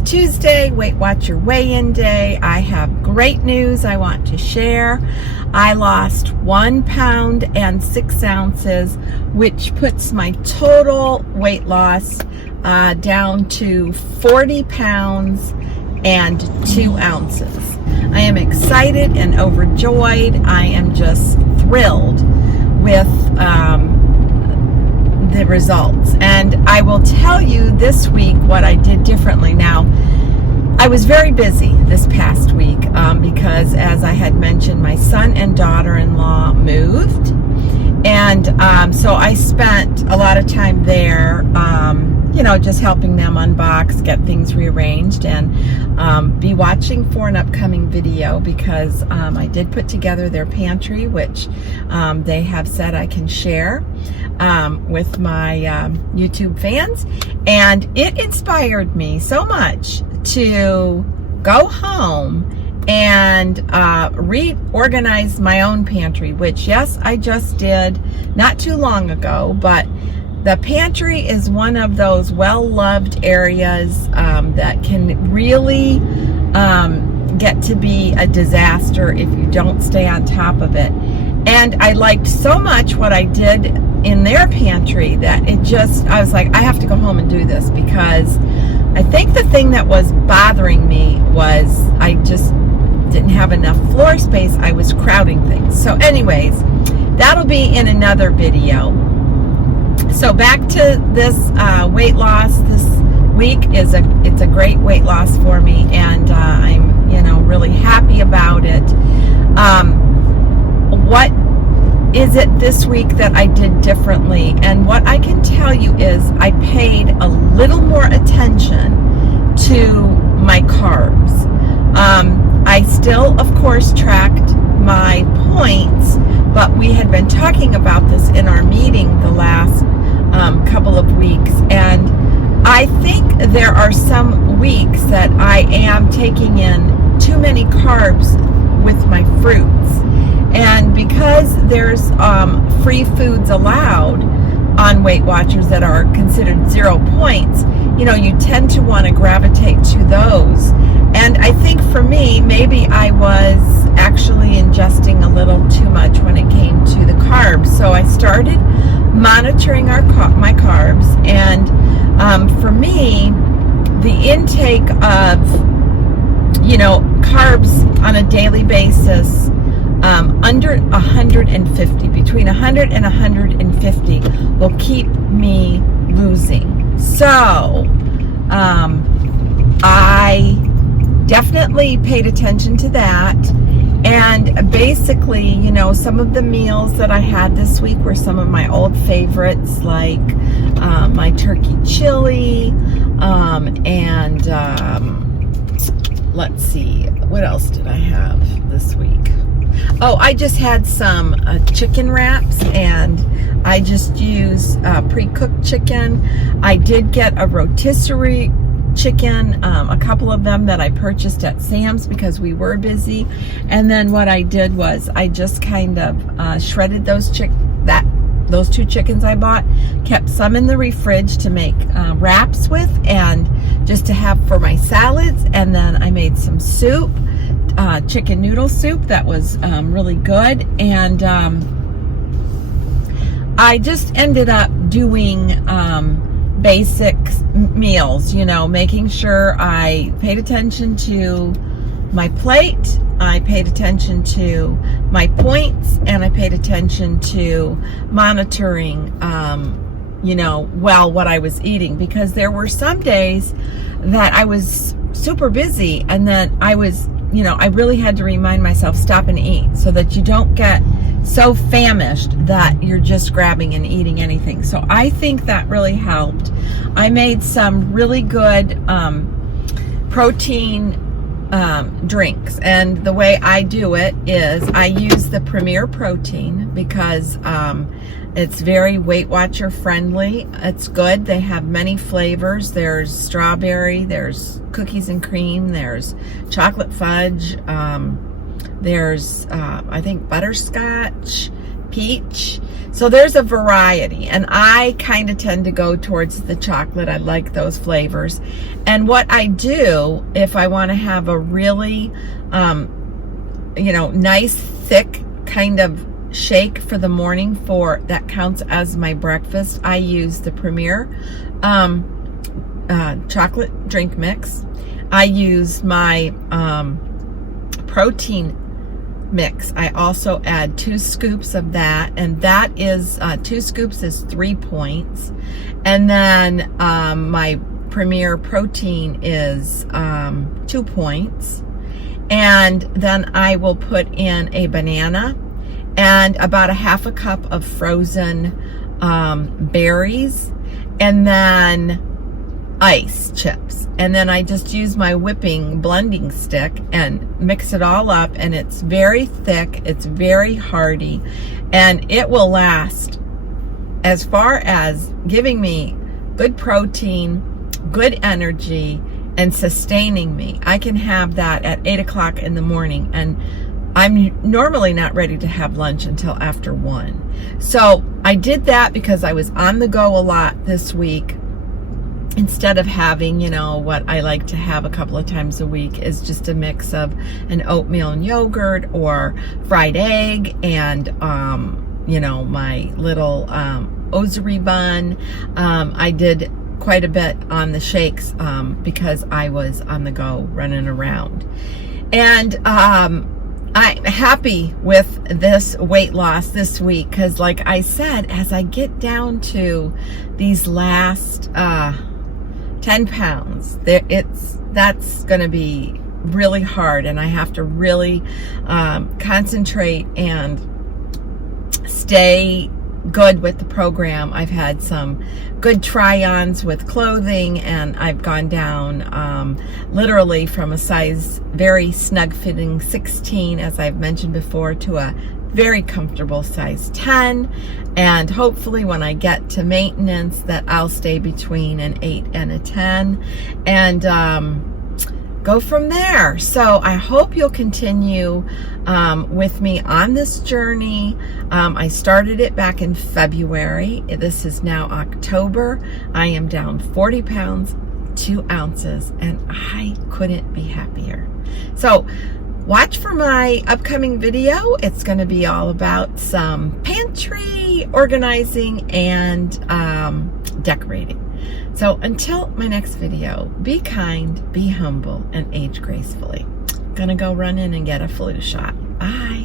It's Tuesday, Weight Watcher weigh-in day. I have great news I want to share. I lost 1 pound and 6 ounces, which puts my total weight loss down to 40 pounds and 2 ounces. I am excited and overjoyed. I am just thrilled with the results. And I will tell you this week what I did differently. Now, I was very busy this past week because, as I had mentioned, my son and daughter-in-law moved. And so I spent a lot of time there, just helping them unbox, get things rearranged, and be watching for an upcoming video because I did put together their pantry, which they have said I can share with my YouTube fans. And it inspired me so much to go home and reorganize my own pantry, which, yes, I just did not too long ago. But the pantry is one of those well-loved areas that can really get to be a disaster if you don't stay on top of it. And I liked so much what I did in their pantry that I was like, I have to go home and do this, because I think the thing that was bothering me was I just didn't have enough floor space. I was crowding things. So anyways, that'll be in another video. So back to this weight loss. This week it's a great weight loss for me, and I'm really happy about it. What is it this week that I did differently? And what I can tell you is I paid a little more attention to my carbs. I still, of course, tracked my points, but we had been talking about this in our meeting the last couple of weeks, and I think there are some weeks that I am taking in too many carbs with my fruits. And because there's free foods allowed on Weight Watchers that are considered 0 points, you tend to want to gravitate to those. And I think for me, maybe I was actually ingesting a little too much when it came to the carbs. So I started monitoring my carbs, and for me, the intake of carbs on a daily basis under 150, between 100 and 150 will keep me losing. So I definitely paid attention to that. And basically, some of the meals that I had this week were some of my old favorites, like my turkey chili, and let's see, what else did I have this week? Oh, I just had some chicken wraps, and I just used pre-cooked chicken. I did get a rotisserie chicken, a couple of them that I purchased at Sam's because we were busy. And then what I did was I just kind of shredded those 2 chickens I bought, kept some in the refrige to make wraps with, and just to have for my salads. And then I made some soup, chicken noodle soup that was really good. And I just ended up doing basic meals, making sure I paid attention to my plate, I paid attention to my points, and I paid attention to monitoring, what I was eating, because there were some days that I was super busy, and then I was, I really had to remind myself, stop and eat, so that you don't get so famished that you're just grabbing and eating anything. So I think that really helped. I made some really good protein drinks, and the way I do it is I use the Premier Protein because it's very Weight Watcher friendly. It's good. They have many flavors. There's strawberry, there's cookies and cream, there's chocolate fudge, there's I think butterscotch, peach. So there's a variety, and I kind of tend to go towards the chocolate. I like those flavors. And what I do, if I want to have a really, nice, thick kind of shake for the morning that counts as my breakfast, I use the Premier chocolate drink mix. I use my protein mix. I also add 2 scoops of that, and that is 2 scoops is 3 points. And then my Premier protein is 2 points. And then I will put in a banana and about a half a cup of frozen berries, and then ice chips. And then I just use my blending stick and mix it all up, and it's very thick, it's very hearty, and it will last as far as giving me good protein, good energy, and sustaining me. I can have that at 8 o'clock in the morning, and I'm normally not ready to have lunch until after 1. So I did that because I was on the go a lot this week. Instead of having, what I like to have a couple of times a week is just a mix of an oatmeal and yogurt or fried egg and, my little osary bun. I did quite a bit on the shakes because I was on the go running around. And I'm happy with this weight loss this week because, like I said, as I get down to these last 10 pounds, that's going to be really hard, and I have to really concentrate and stay good with the program. I've had some good try-ons with clothing, and I've gone down literally from a size very snug-fitting 16, as I've mentioned before, to a very comfortable size 10, and hopefully when I get to maintenance that I'll stay between an 8 and a 10 and go from there. So I hope you'll continue with me on this journey. I started it back in February. This is now October. I am down 40 pounds, 2 ounces, and I couldn't be happier. So watch for my upcoming video. It's going to be all about some pantry organizing and decorating. So until my next video, be kind, be humble, and age gracefully. Gonna go run in and get a flu shot. Bye.